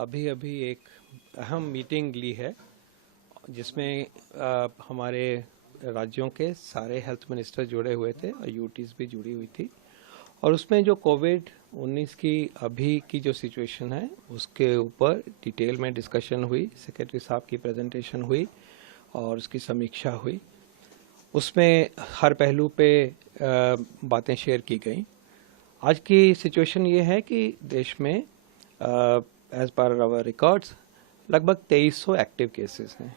अभी अभी एक अहम मीटिंग ली है जिसमें हमारे राज्यों के सारे हेल्थ मिनिस्टर जुड़े हुए थे और यूटीज भी जुड़ी हुई थी। और उसमें जो कोविड-19 की अभी की जो सिचुएशन है उसके ऊपर डिटेल में डिस्कशन हुई, सेक्रेटरी साहब की प्रेजेंटेशन हुई और उसकी समीक्षा हुई। उसमें हर पहलू पे बातें शेयर की गई। आज की सिचुएशन ये है कि देश में एज पर आवर रिकॉर्ड्स लगभग 2300 एक्टिव केसेस हैं।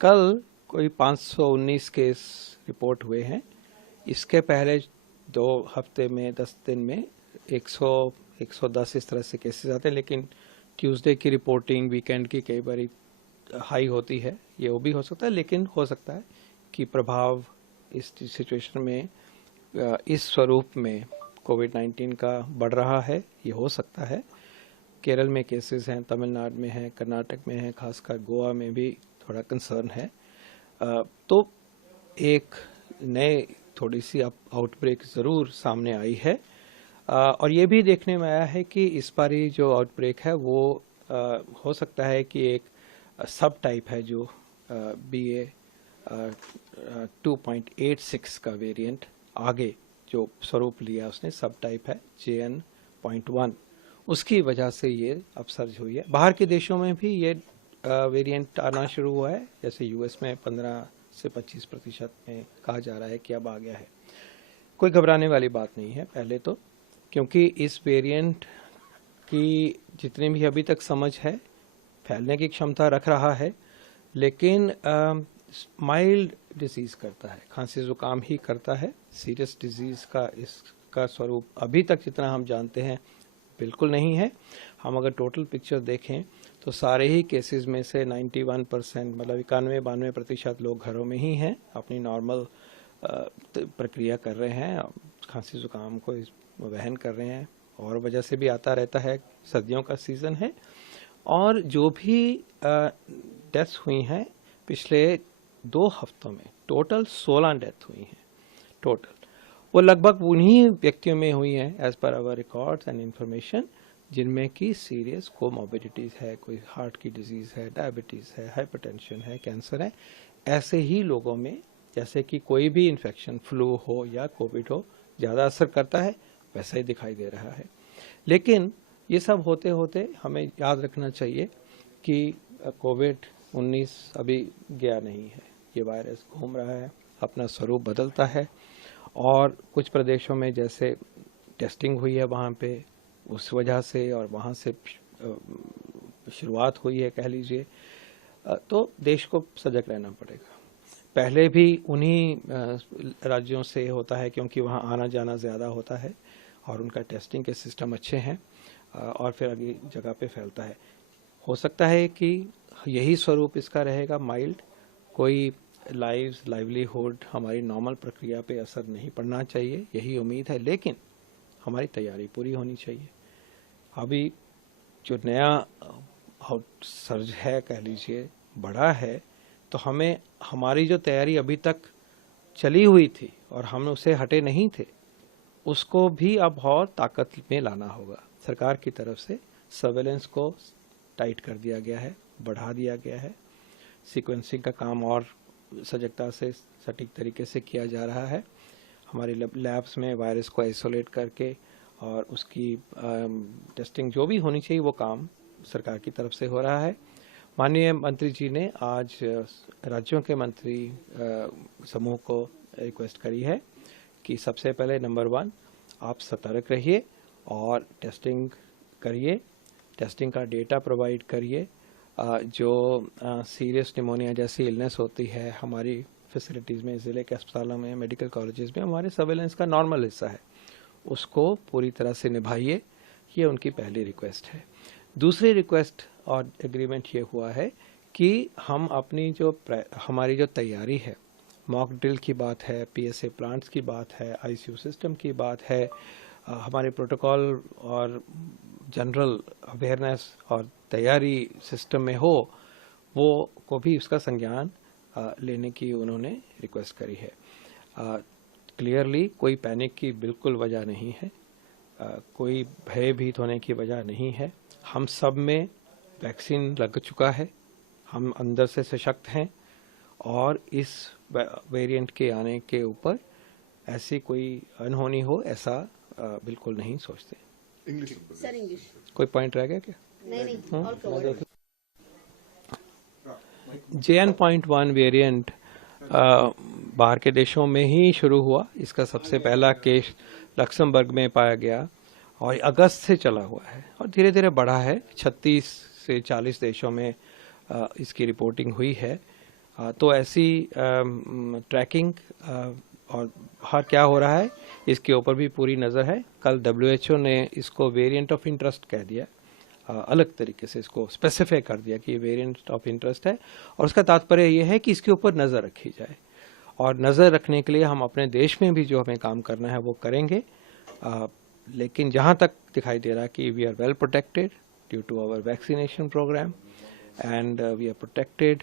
कल कोई 519 केस रिपोर्ट हुए हैं। इसके पहले 2 हफ्ते में 10 दिन में 100-110 इस तरह से केसेस आते हैं, लेकिन ट्यूसडे की रिपोर्टिंग वीकेंड की कई बार हाई होती है। ये वो भी हो सकता है, लेकिन हो सकता है कि प्रभाव इस सिचुएशन में इस स्वरूप में कोविड-19 का बढ़ रहा है, ये हो सकता है। केरल में केसेस हैं, तमिलनाडु में हैं, कर्नाटक में हैं, खासकर गोवा में भी थोड़ा कंसर्न है। तो एक नए थोड़ी सी आउटब्रेक ज़रूर सामने आई है। और ये भी देखने में आया है कि इस बारी जो आउटब्रेक है वो हो सकता है कि एक सब टाइप है जो BA 2.86 का वेरिएंट आगे जो स्वरूप लिया उसने, सब टाइप है JN.1, उसकी वजह से ये अपसर्ज हुई है। बाहर के देशों में भी ये वेरिएंट आना शुरू हुआ है, जैसे यूएस में 15 से 25% में कहा जा रहा है कि अब आ गया है। कोई घबराने वाली बात नहीं है पहले तो, क्योंकि इस वेरिएंट की जितनी भी अभी तक समझ है फैलने की क्षमता रख रहा है, लेकिन माइल्ड डिजीज करता है, खांसी जुकाम ही करता है। सीरियस डिजीज का इसका स्वरूप अभी तक जितना हम जानते हैं बिल्कुल नहीं है। हम अगर टोटल पिक्चर देखें तो सारे ही केसेस में से 91% मतलब 91-92% लोग घरों में ही हैं, अपनी नॉर्मल प्रक्रिया कर रहे हैं, खांसी जुकाम को वहन कर रहे हैं। और वजह से भी आता रहता है, सर्दियों का सीज़न है। और जो भी डेथ्स हुई हैं पिछले 2 हफ्तों में, टोटल 16 डेथ हुई हैं टोटल। वो लगभग उन्हीं व्यक्तियों में हुई हैं as per hour records and information जिनमें की सीरियस कोमॉर्बिडिटीज़ है, कोई हार्ट की डिजीज़ है, डायबिटीज़ है, हाइपरटेंशन है, कैंसर है। ऐसे ही लोगों में जैसे कि कोई भी इन्फेक्शन, फ्लू हो या कोविड हो, ज़्यादा असर करता है, वैसा ही दिखाई दे रहा है। लेकिन ये सब होते होते हमें याद रखना चाहिए कि कोविड-19 अभी गया नहीं है। ये वायरस घूम रहा है, अपना स्वरूप बदलता है। और कुछ प्रदेशों में जैसे टेस्टिंग हुई है वहाँ पे, उस वजह से और वहाँ से शुरुआत हुई है कह लीजिए, तो देश को सजग रहना पड़ेगा। पहले भी उन्हीं राज्यों से होता है क्योंकि वहाँ आना जाना ज़्यादा होता है और उनका टेस्टिंग के सिस्टम अच्छे हैं, और फिर अगली जगह पे फैलता है। हो सकता है कि यही स्वरूप इसका रहेगा, माइल्ड। कोई लाइवलीहुड, हमारी नॉर्मल प्रक्रिया पे असर नहीं पड़ना चाहिए, यही उम्मीद है। लेकिन हमारी तैयारी पूरी होनी चाहिए। अभी जो नया सर्ज है कह लीजिए, बड़ा है, तो हमें हमारी जो तैयारी अभी तक चली हुई थी और हम उससे हटे नहीं थे, उसको भी अब और ताकत में लाना होगा। सरकार की तरफ से सर्वेलेंस को टाइट कर दिया गया है, बढ़ा दिया गया है। सीक्वेंसिंग का काम और सजगता से सटीक तरीके से किया जा रहा है। हमारे लैब्स में वायरस को आइसोलेट करके और उसकी टेस्टिंग जो भी होनी चाहिए वो काम सरकार की तरफ से हो रहा है। माननीय मंत्री जी ने आज राज्यों के मंत्री समूह को रिक्वेस्ट करी है कि सबसे पहले नंबर 1 आप सतर्क रहिए और टेस्टिंग करिए, टेस्टिंग का डेटा प्रोवाइड करिए। जो सीरियस निमोनिया जैसी इलनेस होती है हमारी फैसिलिटीज़ में, ज़िले के अस्पतालों में, मेडिकल कॉलेजेस में, हमारे सर्वेलेंस का नॉर्मल हिस्सा है, उसको पूरी तरह से निभाइए। ये उनकी पहली रिक्वेस्ट है। दूसरी रिक्वेस्ट और एग्रीमेंट ये हुआ है कि हम अपनी हमारी जो तैयारी है, मॉक ड्रिल की बात है, PSA प्लांट्स की बात है, ICU सिस्टम की बात है, हमारे प्रोटोकॉल और जनरल अवेयरनेस और तैयारी सिस्टम में हो, वो को भी उसका संज्ञान लेने की उन्होंने रिक्वेस्ट करी है। क्लियरली कोई पैनिक की बिल्कुल वजह नहीं है, कोई भयभीत होने की वजह नहीं है। हम सब में वैक्सीन लग चुका है, हम अंदर से सशक्त हैं और इस वेरिएंट के आने के ऊपर ऐसी कोई अनहोनी हो ऐसा बिल्कुल नहीं सोचते। सर इंग्लिश कोई पॉइंट रह गया क्या? नहीं ऑल कवर्ड। JN.1 वेरिएंट बाहर के देशों में ही शुरू हुआ। इसका सबसे पहला केस लक्समबर्ग में पाया गया और अगस्त से चला हुआ है और धीरे धीरे बढ़ा है। 36 से 40 देशों में इसकी रिपोर्टिंग हुई है। तो ऐसी ट्रैकिंग और बाहर क्या हो रहा है इसके ऊपर भी पूरी नज़र है। कल WHO ने इसको वेरिएंट ऑफ इंटरेस्ट कह दिया, अलग तरीके से इसको स्पेसिफाई कर दिया कि ये वेरिएंट ऑफ इंटरेस्ट है और उसका तात्पर्य ये है कि इसके ऊपर नज़र रखी जाए और नज़र रखने के लिए हम अपने देश में भी जो हमें काम करना है वो करेंगे। लेकिन जहाँ तक दिखाई दे रहा है कि we are well protected due to our vaccination programme and we are protected